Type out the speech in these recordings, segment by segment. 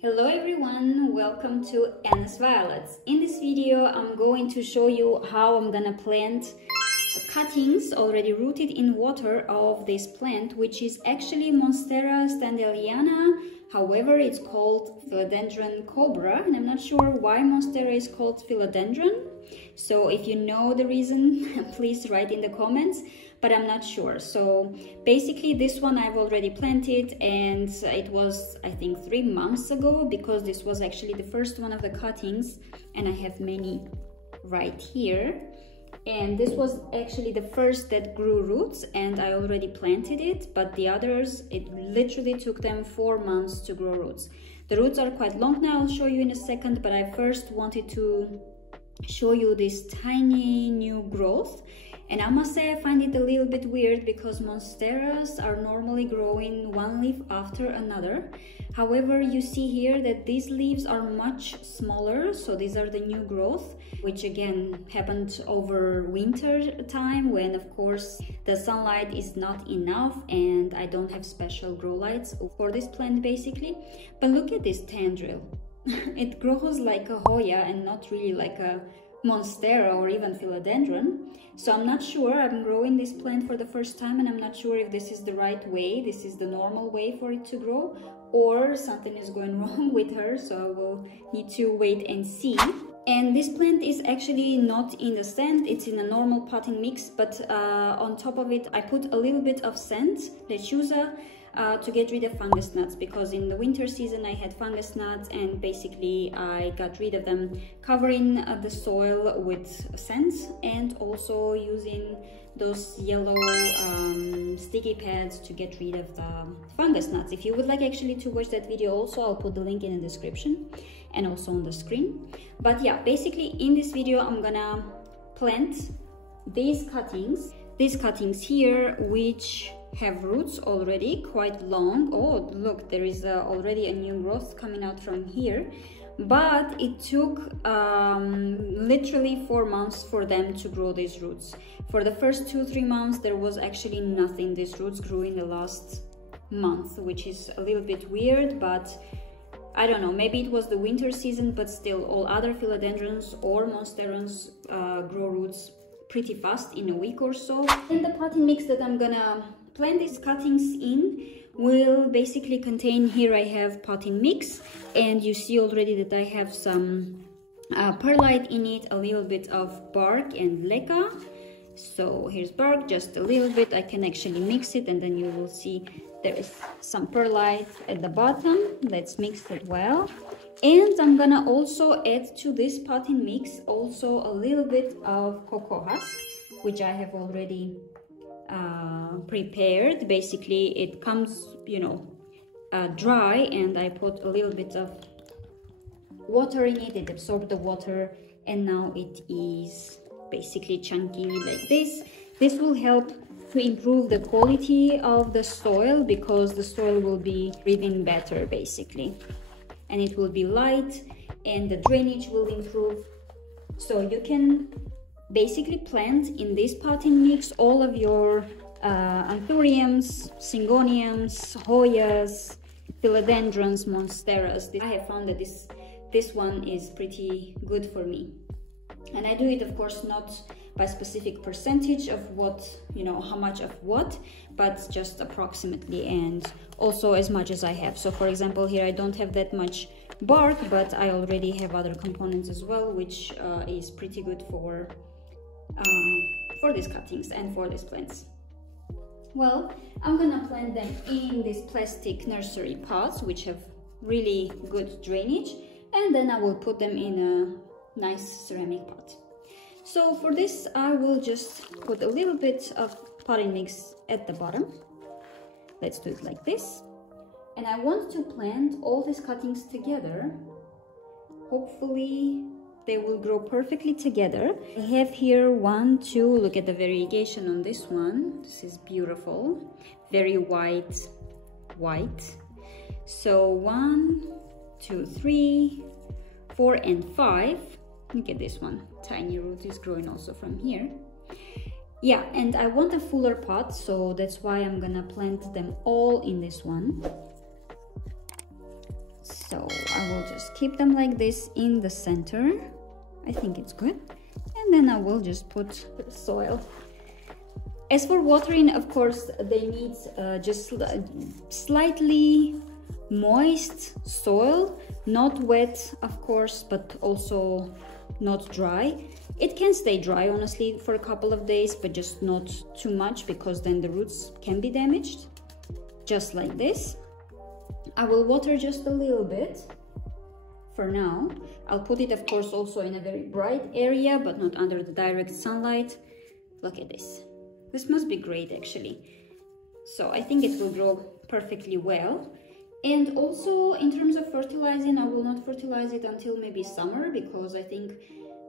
Hello everyone, welcome to Anna's Violets. In this video I'm going to show you how I'm gonna plant cuttings already rooted in water of this plant, which is actually Monstera Standleyana. However, it's called Philodendron Cobra, and I'm not sure why Monstera is called Philodendron. So if you know the reason, please write in the comments, but I'm not sure. So basically this one I've already planted, and it was, I think, 3 months ago, because this was actually the first one of the cuttings, and I have many right here. And this was actually the first that grew roots, and I already planted it, but the others, it literally took them 4 months to grow roots. The roots are quite long now, I'll show you in a second, but I first wanted to show you this tiny new growth. And I must say I find it a little bit weird, because monsteras are normally growing one leaf after another. However, you see here that these leaves are much smaller, so these are the new growth, which again happened over winter time, when of course the sunlight is not enough and I don't have special grow lights for this plant basically. But look at this tendril. It grows like a Hoya and not really like a Monstera or even Philodendron. So I'm not sure, I'm growing this plant for the first time, and I'm not sure if this is the right way, this is the normal way for it to grow, or something is going wrong with her, so I will need to wait and see. And this plant is actually not in the sand, it's in a normal potting mix, but on top of it I put a little bit of sand, lechuza, to get rid of fungus gnats, because in the winter season I had fungus gnats, and basically I got rid of them covering the soil with sand, and also using those yellow sticky pads to get rid of the fungus gnats. If you would like actually to watch that video also, I'll put the link in the description and also on the screen. But yeah, basically in this video I'm gonna plant these cuttings here, which have roots already quite long. Oh look, there is already a new growth coming out from here, but it took literally 4 months for them to grow these roots. For the first 2-3 months there was actually nothing. These roots grew in the last month, which is a little bit weird, but I don't know, maybe it was the winter season, but still all other philodendrons or monsterons grow roots pretty fast in a week or so. And the potting mix that I'm gonna plant these cuttings in will basically contain, here I have potting mix, and you see already that I have some perlite in it, a little bit of bark and leca. So here's bark, just a little bit. I can actually mix it, and then you will see there is some perlite at the bottom. Let's mix it well. And I'm gonna also add to this potting mix also a little bit of cocoa husk, which I have already prepared. Basically it comes, you know, dry, and I put a little bit of water in it. It absorbed the water, and now it is basically chunky like this. This will help to improve the quality of the soil, because the soil will be breathing better basically, and it will be light, and the drainage will improve. So you can basically plant in this potting mix all of your anthuriums, syngoniums, Hoyas, philodendrons, monsteras. I have found that this one is pretty good for me, and I do it of course not by specific percentage of what, you know, how much of what, but just approximately, and also as much as I have. So for example, here I don't have that much bark, but I already have other components as well, which is pretty good for these cuttings and for these plants. Well, I'm gonna plant them in these plastic nursery pots, which have really good drainage, and then I will put them in a nice ceramic pot. So for this I will just put a little bit of potting mix at the bottom. Let's do it like this. And I want to plant all these cuttings together. Hopefully they will grow perfectly together. I have here 1, 2, look at the variegation on this one. This is beautiful, very white. So 1, 2, 3, 4, and 5. Look at this one, tiny root is growing also from here. Yeah, and I want a fuller pot, so that's why I'm gonna plant them all in this one. So I will just keep them like this in the center. I think it's good. And then I will just put soil. As for watering, of course, they need just slightly moist soil, not wet, of course, but also not dry. It can stay dry, honestly, for a couple of days, but just not too much, because then the roots can be damaged. Just like this. I will water just a little bit for now. I'll put it, of course, also in a very bright area, but not under the direct sunlight. Look at this. This must be great, actually. So I think it will grow perfectly well. And also, in terms of fertilizing, I will not fertilize it until maybe summer, because I think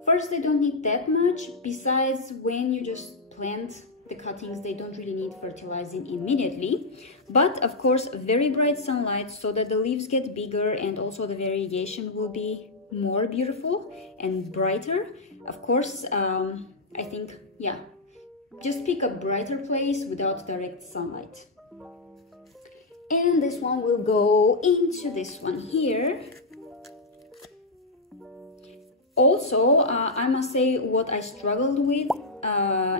first they don't need that much. Besides, when you just plant the cuttings, they don't really need fertilizing immediately. But of course, very bright sunlight so that the leaves get bigger, and also the variegation will be more beautiful and brighter. Of course, I think, yeah, just pick a brighter place without direct sunlight. And this one will go into this one here. Also, I must say what I struggled with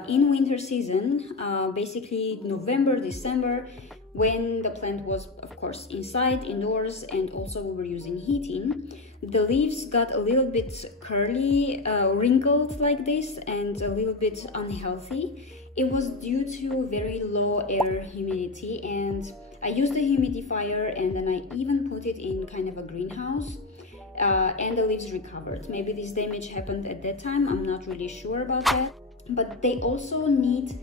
in winter season, basically November, December, when the plant was, of course, inside, indoors, and also we were using heating. The leaves got a little bit curly, wrinkled like this, and a little bit unhealthy. It was due to very low air humidity, and I used a humidifier, and then I even put it in kind of a greenhouse, and the leaves recovered. Maybe this damage happened at that time, I'm not really sure about that. But they also need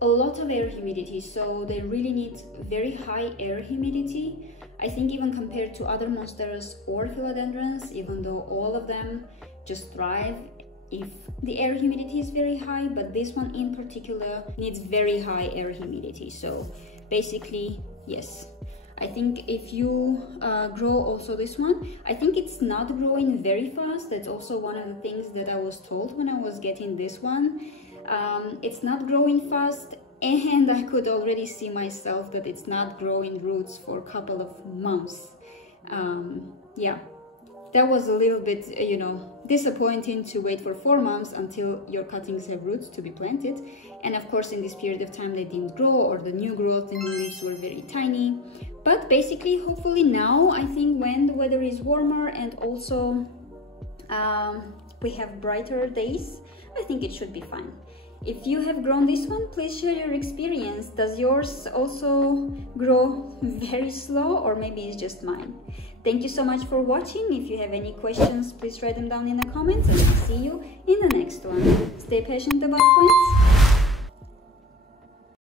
a lot of air humidity, so they really need very high air humidity. I think even compared to other monsteras or philodendrons, even though all of them just thrive if the air humidity is very high, but this one in particular needs very high air humidity. So basically, yes, I think if you grow also this one, I think it's not growing very fast. That's also one of the things that I was told when I was getting this one. It's not growing fast, and I could already see myself that it's not growing roots for a couple of months. Yeah, that was a little bit, you know, disappointing to wait for 4 months until your cuttings have roots to be planted. And of course, in this period of time, they didn't grow, or the new growth, the new leaves were very tiny. But basically, hopefully now, I think when the weather is warmer and also we have brighter days, I think it should be fine. If you have grown this one, please share your experience. Does yours also grow very slow, or maybe it's just mine? Thank you so much for watching. If you have any questions, please write them down in the comments, and I'll see you in the next one. Stay patient about plants.